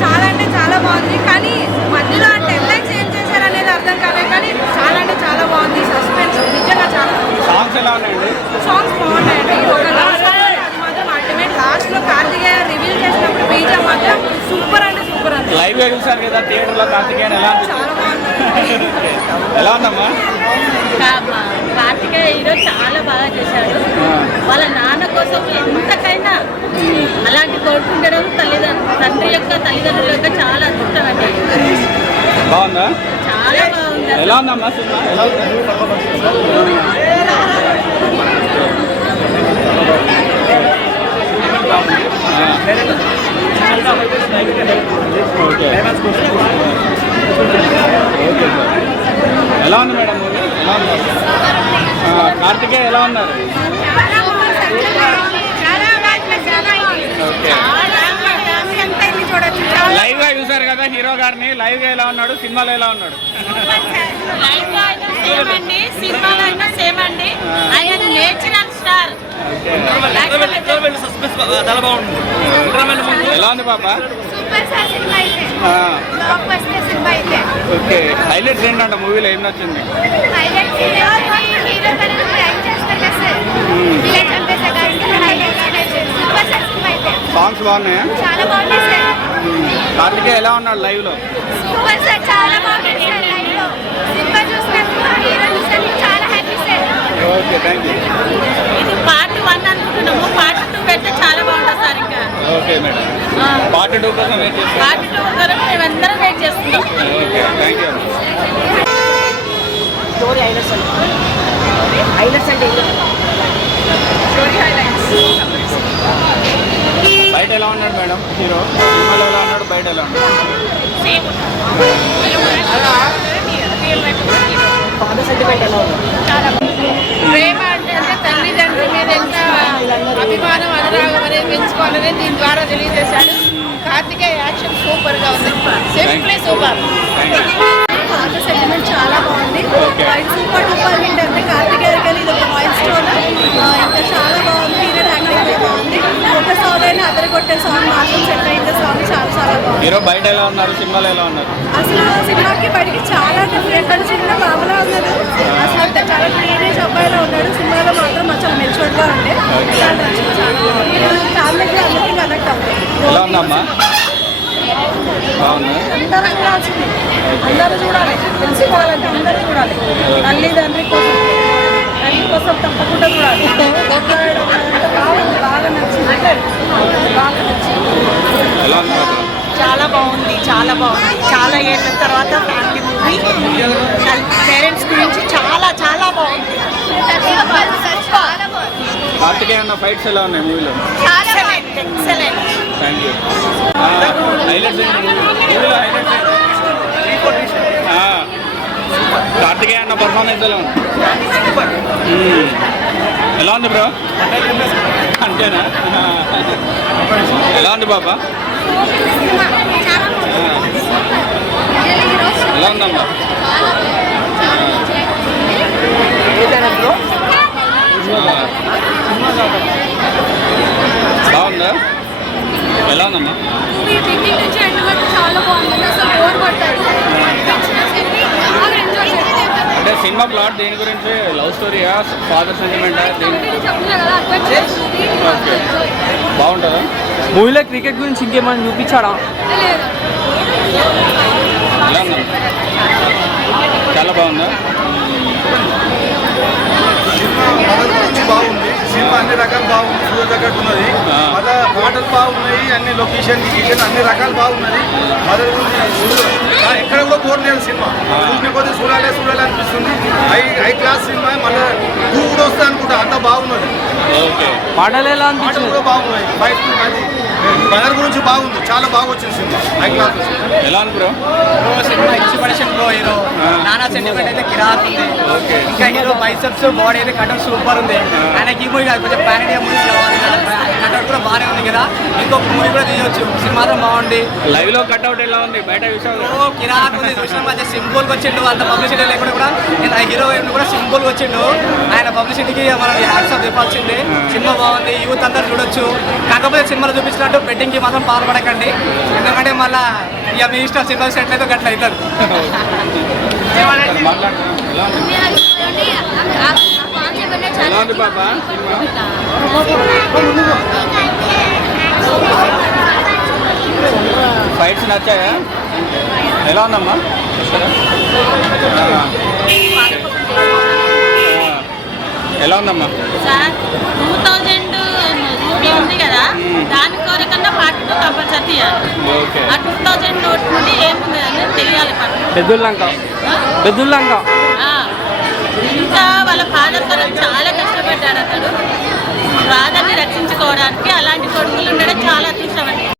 చాలా అంటే చాలా బాగుంది. కానీ మధ్యలో టెన్ లైన్స్ ఏం చేశారనేది అర్థం కాలేదు. కానీ చాలా అంటే చాలా బాగుంది. సస్పెన్స్ నిజంగా చాలా సాంగ్స్ ఎలా ఉన్నాయండి? సాంగ్స్ బాగున్నాయండి. ఒక లాస్ట్ అది మాత్రం అల్టిమేట్. లాస్ట్ లో కార్తికేయ రివీల్ చేసినప్పుడు బీజం మాత్రం సూపర్ అంటే సూపర్ అండి. లైవ్ గా చూసారు కదా థియేటర్ లో కార్తికేయ ఎలా చాలా బాగుంది. ఎలా ఉందమ్మా? కార్తికేయ హీరో చాలా బాగా చేశాడు. వాళ్ళ నాన్న కోసం ఎంతకైనా అలాంటి కోరుకుండడం తండ్రి యొక్క తల్లిదండ్రుల యొక్క చాలా అద్భుతం అండి. బాగుందా? చాలా బాగుంది. ఎలా ఉందమ్మా సినిమా? ఎలా ఎలా ఉంది మేడం మూవీ? ఎలా ఉంది? కార్తికేయ ఎలా ఉన్నారు? లైవ్ గా చూసారు కదా హీరో గారిని. లైవ్ గా ఎలా ఉన్నాడు, సినిమాలో ఎలా ఉన్నాడు? లైవ్ గా అయినా సేమ్ అండి, సినిమాలో అయినా సేమ్ అండి. ఆయన నేచురల్ స్టార్. ఎలా ఉంది పాప? ఓకే, హైలైట్స్ ఏంటంట మూవీలో? ఏం నచ్చింది? సాంగ్స్ బాగున్నాయా? కార్తికేయ ఎలా ఉన్నాడు లైవ్ లో? Okay, thank you. ఇది పార్ట్ 1 అనుకుంటున్నాము. పార్ట్ 2 పెడితే చాలా బాగుంటుంది సార్. ఇంకా ఓకే మేడం, పార్ట్ 2 కోసం వెయిట్ చేస్తాం. పార్ట్ 2 వరకు మేమందరం వెయిట్ చేస్తున్నాం. Okay, thank you. Story highlights అంటే స్టోరీ హైలైట్స్. బయట ఎలా ఉన్నాడు మేడం హీరో? సినిమాలో ఎలా ఉన్నాడు, బయట ఎలా ఉన్నాడు? సేమ్. ఫాదర్ సెంటిమెంట్ ఎలా ఉంది? చాలా ప్రేమ అంటే తల్లిదండ్రుల మీద ఎంత అభిమానం, అనురాగం అనేది పెంచుకోవాలని దీని ద్వారా తెలియజేశాడు. కార్తికేయ యాక్షన్ సూపర్ గా ఉంది. Simply super. ఫాదర్ సెంటిమెంట్ చాలా బాగుంది. సూపర్ డూపర్ హిట్ అంటే కార్తికేయ గారి ఇది ఒక మైల్ స్టోన్. ఇంకా చాలా బాగుంది. హీరో యాక్టింగ్ బాగుంది. ఒక సాంగ్ అయినా అదర కొట్టే సాంగ్ మాత్రం సెట్ అయింది. సాంగ్ చాలా చాలా బాగుంది. హీరో బయట ఎలా ఉన్నారు, సినిమాలో ఎలా ఉన్నారు? అసలు సినిమాకి బయటికి చాలా డిఫరెంట్ అని. చిన్న బాబులా ఉన్నాడు. అసలు చాలా టీనేజ్ అబ్బాయిలా ఉన్నాడు. సినిమాలో మాత్రం చాలా మెచ్యూర్డ్గా ఉండే. ఫ్యామిలీకి అందరికీ కనెక్ట్ అవుతుంది. ఎలా ఉందమ్మా? బాగుంది. అందరూ చూడాల్సింది. అందరూ చూడాలి. తెలుసుకోవాలంటే అందరూ చూడాలి. తల్లిదండ్రి కోసం, తల్లి కోసం తప్పకుండా చూడాలి. బాగుంది, బాగా నచ్చింది. బాగా నచ్చింది. ఎలా ఉన్నారు? చాలా బాగుంది. చాలా బాగుంది. చాలా ఏళ్ళ తర్వాత ఫ్యామిలీ మూవీ. పేరెంట్స్ గురించి చాలా చాలా బాగుంది. కార్తికేయ అన్న ఫైట్స్ ఎలా ఉన్నాయి మూవీలో? ఎక్సలెంట్. Thank you. హైలైట్స్ ఏంటి మూవీలో? హైలైట్స్ కార్తికేయ అన్న పర్ఫార్మెన్స్ ఎలా ఉంది? ఎలా ఉంది బ్రో? అంతేనా? ఎలా ఉంది బాబా? ఎలా ఉందమ్మా? బాగుందా? ఎలా ఉందమ్మా? మూవీ బిగినింగ్ నుంచి ఎండ్ వరకు చాలా బాగుంది. అసలు బోర్ కొట్టారు. బాగా ఎంజాయ్ చేశారు. అంటే సినిమా ప్లాట్ దేని గురించి? లవ్ స్టోరీయా, ఫాదర్ సెంటిమెంటా? చెప్తున్నా కదా అడ్వెంచర్ మూవీ. ఓకే, బాగుంటుందా? మూవీలో క్రికెట్ గురించి ఇంకేమైనా చూపించాడా? లేదు. ఎలా ఉందమ్మా? చాలా బాగుందా? మదర్ గురించి బాగుంది. సినిమా అన్ని రకాలు బాగుంది, చూడదగ్గట్టు ఉన్నది. మళ్ళా పాటలు బాగున్నాయి, అన్ని లొకేషన్ అన్ని రకాలు బాగున్నది. మదర్ గురించి ఎక్కడ కూడా బోర్ లేదు. సినిమా చూసిన కొద్ది చూడాలి అనిపిస్తుంది. High class cinema. మళ్ళీ టూ కూడా వస్తా అనుకుంటా, అంత బాగున్నది. ఓకే, పాటలు ఎలా పాటలు అనిపించింది? కూడా బాగున్నాయి. మదర్ గురించి బాగుంది, చాలా బాగా వచ్చింది సినిమా. హై క్లాస్ ఎలా ఉంది బ్రో? సినిమా ఇచ్చి పడేసిన బ్రో. హీరో నానా సెంటిమెంట్ అయితే కిరాక్ ఉంది. ఓకే. ఇంకా హీరో బైసెప్స్ బాడీ అయితే కటౌట్ సూపర్ ఉంది. ఆయనకి ఈ మూవీ కాదు, కొంచెం పాన్ ఇండియా మూవీస్ కావాలి. కటౌట్ కూడా బాగానే ఉంది కదా, ఇంకొక మూవీ కూడా తీయొచ్చు. సినిమా మాత్రం బాగుంది. లైవ్ లో కట్అవుట్ ఎలా ఉంది? బయట విషయాలు ఓ కిరాక్ ఉంది. చూసిన మధ్య సింపుల్గా వచ్చిండు, అంత పబ్లిసిటీ లేకుండా కూడా హీరో కూడా సింపుల్గా వచ్చిండు. ఆయన పబ్లిసిటీకి మనం హ్యాట్స్ ఆఫ్ చెప్పాల్సిందే. సినిమా బాగుంది, యూత్ అందరూ చూడొచ్చు. కాకపోతే సినిమాలో చూపించినట్టు బెట్టింగ్కి మాత్రం పాల్పడకండి, ఎందుకంటే మళ్ళీ ఇక మీ ఇష్టం సినిమా సెట్ అయితే గట్ల అవుతుంది. ఎలా ఉంది బాబా సినిమా? ఫైట్స్ నచ్చాయా? ఎలా ఉందమ్మా? ఎలా ఉందమ్మా? సార్ 2000 రూపీ ఉంది కదా, దాని కోరికన్నా పార్ట్ 2 కంపల్సరీ తీయాలి. ఓకే, ఆ 2000 నోట్ నుండి ఏముంది అనేది తెలియాలి పార్ట్ 2. పెద్దుల్లంక ఇంకా వాళ్ళ ఫాదర్ కొరకు చాలా కష్టపడ్డాడు అతడు, ఫాదర్ని రక్షించుకోవడానికి. అలాంటి కొడుకులు ఉండడం చాలా అదృష్టం అండి.